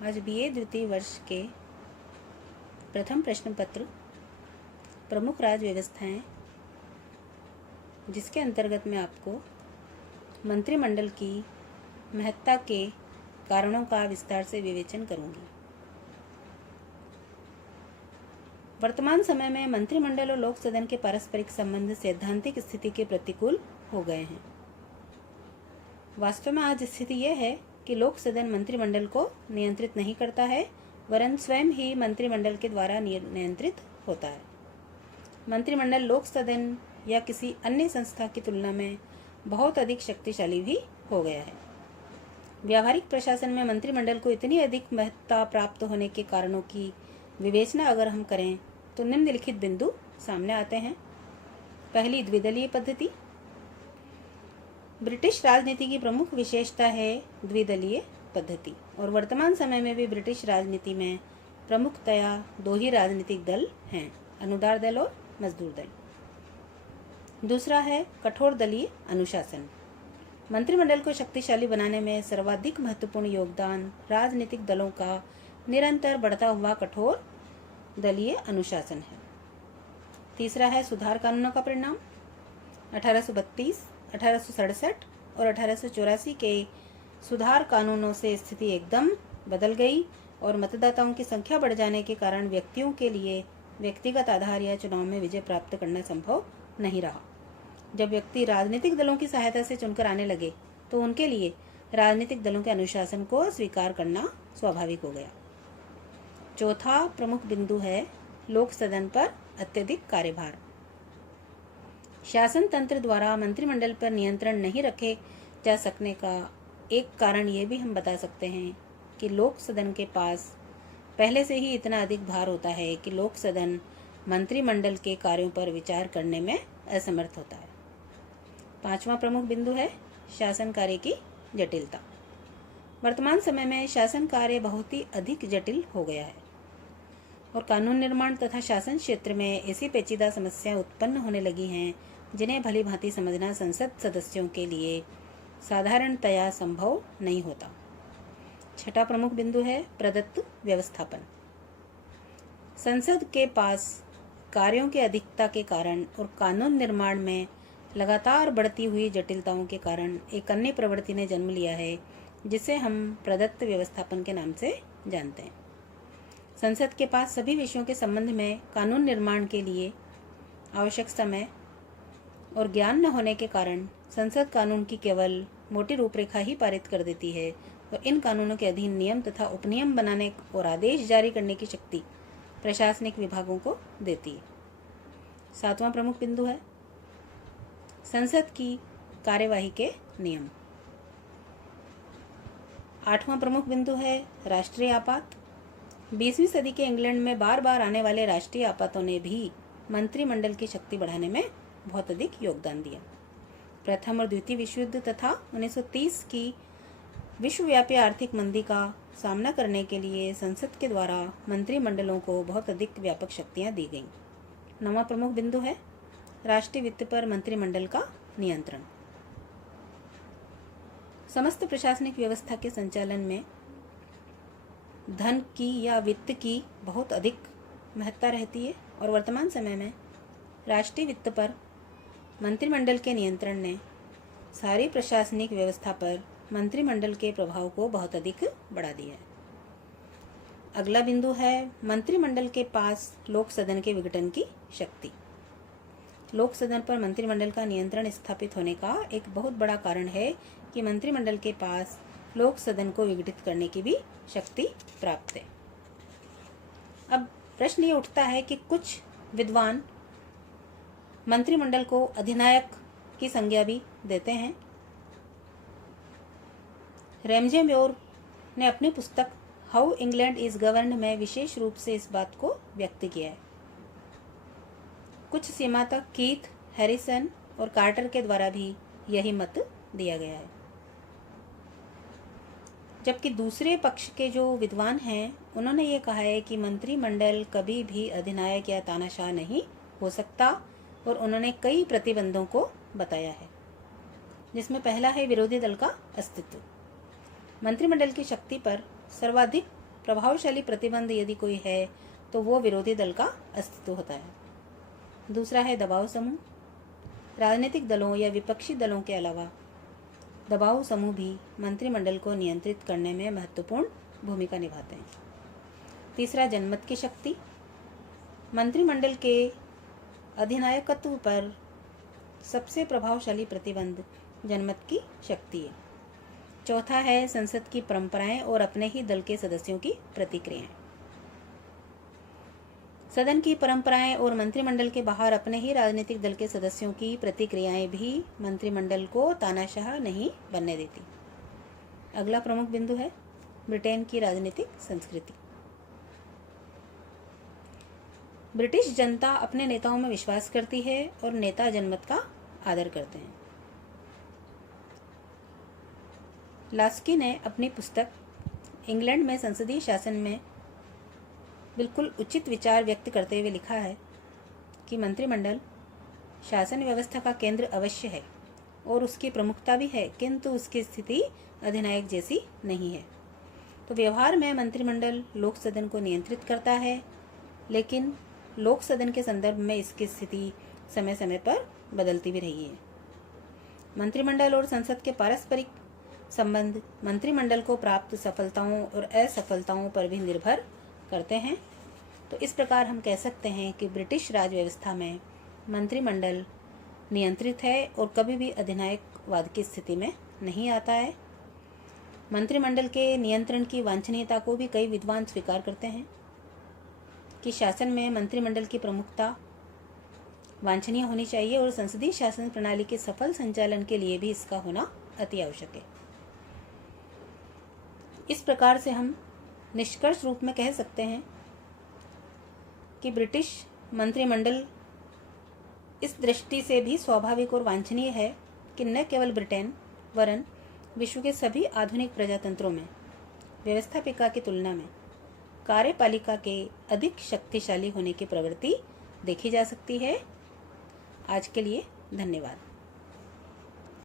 आज बीए द्वितीय वर्ष के प्रथम प्रश्न पत्र प्रमुख राज्य व्यवस्थाएं, जिसके अंतर्गत मैं आपको मंत्रिमंडल की महत्ता के कारणों का विस्तार से विवेचन करूंगी। वर्तमान समय में मंत्रिमंडल और लोक सदन के पारस्परिक संबंध सैद्धांतिक स्थिति के प्रतिकूल हो गए हैं। वास्तव में आज स्थिति यह है कि लोक सदन मंत्रिमंडल को नियंत्रित नहीं करता है, वरन स्वयं ही मंत्रिमंडल के द्वारा नियंत्रित होता है। मंत्रिमंडल लोक सदन या किसी अन्य संस्था की तुलना में बहुत अधिक शक्तिशाली भी हो गया है। व्यावहारिक प्रशासन में मंत्रिमंडल को इतनी अधिक महत्ता प्राप्त होने के कारणों की विवेचना अगर हम करें तो निम्नलिखित बिंदु सामने आते हैं। पहली, द्विदलीय पद्धति। ब्रिटिश राजनीति की प्रमुख विशेषता है द्विदलीय पद्धति, और वर्तमान समय में भी ब्रिटिश राजनीति में प्रमुखतया दो ही राजनीतिक दल हैं, अनुदार दल और मजदूर दल। दूसरा है कठोर दलीय अनुशासन। मंत्रिमंडल को शक्तिशाली बनाने में सर्वाधिक महत्वपूर्ण योगदान राजनीतिक दलों का निरंतर बढ़ता हुआ कठोर दलीय अनुशासन है। तीसरा है सुधार कानूनों का परिणाम। 1832, 1867 और 1884 के सुधार कानूनों से स्थिति एकदम बदल गई और मतदाताओं की संख्या बढ़ जाने के कारण व्यक्तियों के लिए व्यक्तिगत आधार या चुनाव में विजय प्राप्त करना संभव नहीं रहा। जब व्यक्ति राजनीतिक दलों की सहायता से चुनकर आने लगे तो उनके लिए राजनीतिक दलों के अनुशासन को स्वीकार करना स्वाभाविक हो गया। चौथा प्रमुख बिंदु है लोक सदन पर अत्यधिक कार्यभार। शासन तंत्र द्वारा मंत्रिमंडल पर नियंत्रण नहीं रखे जा सकने का एक कारण ये भी हम बता सकते हैं कि लोक सदन के पास पहले से ही इतना अधिक भार होता है कि लोक सदन मंत्रिमंडल के कार्यों पर विचार करने में असमर्थ होता है। पांचवा प्रमुख बिंदु है शासन कार्य की जटिलता। वर्तमान समय में शासन कार्य बहुत ही अधिक जटिल हो गया है और कानून निर्माण तथा शासन क्षेत्र में ऐसी पेचीदा समस्याएं उत्पन्न होने लगी हैं जिन्हें भली भांति समझना संसद सदस्यों के लिए साधारणतया संभव नहीं होता। छठा प्रमुख बिंदु है प्रदत्त व्यवस्थापन। संसद के पास कार्यों की अधिकता के कारण और कानून निर्माण में लगातार बढ़ती हुई जटिलताओं के कारण एक अन्य प्रवृत्ति ने जन्म लिया है जिसे हम प्रदत्त व्यवस्थापन के नाम से जानते हैं। संसद के पास सभी विषयों के संबंध में कानून निर्माण के लिए आवश्यक समय और ज्ञान न होने के कारण संसद कानून की केवल मोटी रूपरेखा ही पारित कर देती है और इन कानूनों के अधीन नियम तथा उपनियम बनाने और आदेश जारी करने की शक्ति प्रशासनिक विभागों को देती है। सातवां प्रमुख बिंदु है संसद की कार्यवाही के नियम। आठवां प्रमुख बिंदु है राष्ट्रीय आपात। 20वीं सदी के इंग्लैंड में बार बार आने वाले राष्ट्रीय आपातों ने भी मंत्रिमंडल की शक्ति बढ़ाने में बहुत अधिक योगदान दिया। प्रथम और द्वितीय विश्व युद्ध तथा 1930 की विश्वव्यापी आर्थिक मंदी का सामना करने के लिए संसद के द्वारा मंत्रिमंडलों को बहुत अधिक व्यापक शक्तियां दी गईं। नौवां प्रमुख बिंदु है राष्ट्रीय वित्त पर मंत्रिमंडल का नियंत्रण। समस्त प्रशासनिक व्यवस्था के संचालन में धन की या वित्त की बहुत अधिक महत्ता रहती है और वर्तमान समय में राष्ट्रीय वित्त पर मंत्रिमंडल के नियंत्रण ने सारी प्रशासनिक व्यवस्था पर मंत्रिमंडल के प्रभाव को बहुत अधिक बढ़ा दिया है। अगला बिंदु है मंत्रिमंडल के पास लोक सदन के विघटन की शक्ति। लोक सदन पर मंत्रिमंडल का नियंत्रण स्थापित होने का एक बहुत बड़ा कारण है कि मंत्रिमंडल के पास लोक सदन को विघटित करने की भी शक्ति प्राप्त है। अब प्रश्न ये उठता है कि कुछ विद्वान मंत्रिमंडल को अधिनायक की संज्ञा भी देते हैं। रैमजे म्योर ने अपनी पुस्तक हाउ इंग्लैंड इज गवर्न्ड में विशेष रूप से इस बात को व्यक्त किया है। कुछ सीमा तक कीथ, हैरिसन और कार्टर के द्वारा भी यही मत दिया गया है, जबकि दूसरे पक्ष के जो विद्वान हैं उन्होंने ये कहा है कि मंत्रिमंडल कभी भी अधिनायक या तानाशाह नहीं हो सकता और उन्होंने कई प्रतिबंधों को बताया है, जिसमें पहला है विरोधी दल का अस्तित्व। मंत्रिमंडल की शक्ति पर सर्वाधिक प्रभावशाली प्रतिबंध यदि कोई है तो वो विरोधी दल का अस्तित्व होता है। दूसरा है दबाव समूह। राजनीतिक दलों या विपक्षी दलों के अलावा दबाव समूह भी मंत्रिमंडल को नियंत्रित करने में महत्वपूर्ण भूमिका निभाते हैं। तीसरा, जनमत की शक्ति। मंत्रिमंडल के अधिनायकत्व पर सबसे प्रभावशाली प्रतिबंध जनमत की शक्ति है। चौथा है संसद की परंपराएं और अपने ही दल के सदस्यों की प्रतिक्रियाएं। सदन की परंपराएं और मंत्रिमंडल के बाहर अपने ही राजनीतिक दल के सदस्यों की प्रतिक्रियाएं भी मंत्रिमंडल को तानाशाह नहीं बनने देती। अगला प्रमुख बिंदु है ब्रिटेन की राजनीतिक संस्कृति। ब्रिटिश जनता अपने नेताओं में विश्वास करती है और नेता जनमत का आदर करते हैं। लास्की ने अपनी पुस्तक इंग्लैंड में संसदीय शासन में बिल्कुल उचित विचार व्यक्त करते हुए लिखा है कि मंत्रिमंडल शासन व्यवस्था का केंद्र अवश्य है और उसकी प्रमुखता भी है, किंतु उसकी स्थिति अधिनायक जैसी नहीं है। तो व्यवहार में मंत्रिमंडल लोक सदन को नियंत्रित करता है, लेकिन लोक सदन के संदर्भ में इसकी स्थिति समय समय पर बदलती भी रही है। मंत्रिमंडल और संसद के पारस्परिक संबंध मंत्रिमंडल को प्राप्त सफलताओं और असफलताओं पर भी निर्भर करते हैं। तो इस प्रकार हम कह सकते हैं कि ब्रिटिश राज व्यवस्था में मंत्रिमंडल नियंत्रित है और कभी भी अधिनायकवाद की स्थिति में नहीं आता है। मंत्रिमंडल के नियंत्रण की वांछनीयता को भी कई विद्वान स्वीकार करते हैं कि शासन में मंत्रिमंडल की प्रमुखता वांछनीय होनी चाहिए और संसदीय शासन प्रणाली के सफल संचालन के लिए भी इसका होना अति आवश्यक है। इस प्रकार से हम निष्कर्ष रूप में कह सकते हैं कि ब्रिटिश मंत्रिमंडल इस दृष्टि से भी स्वाभाविक और वांछनीय है कि न केवल ब्रिटेन वरन विश्व के सभी आधुनिक प्रजातंत्रों में व्यवस्थापिका की तुलना में कार्यपालिका के अधिक शक्तिशाली होने की प्रवृत्ति देखी जा सकती है। आज के लिए धन्यवाद।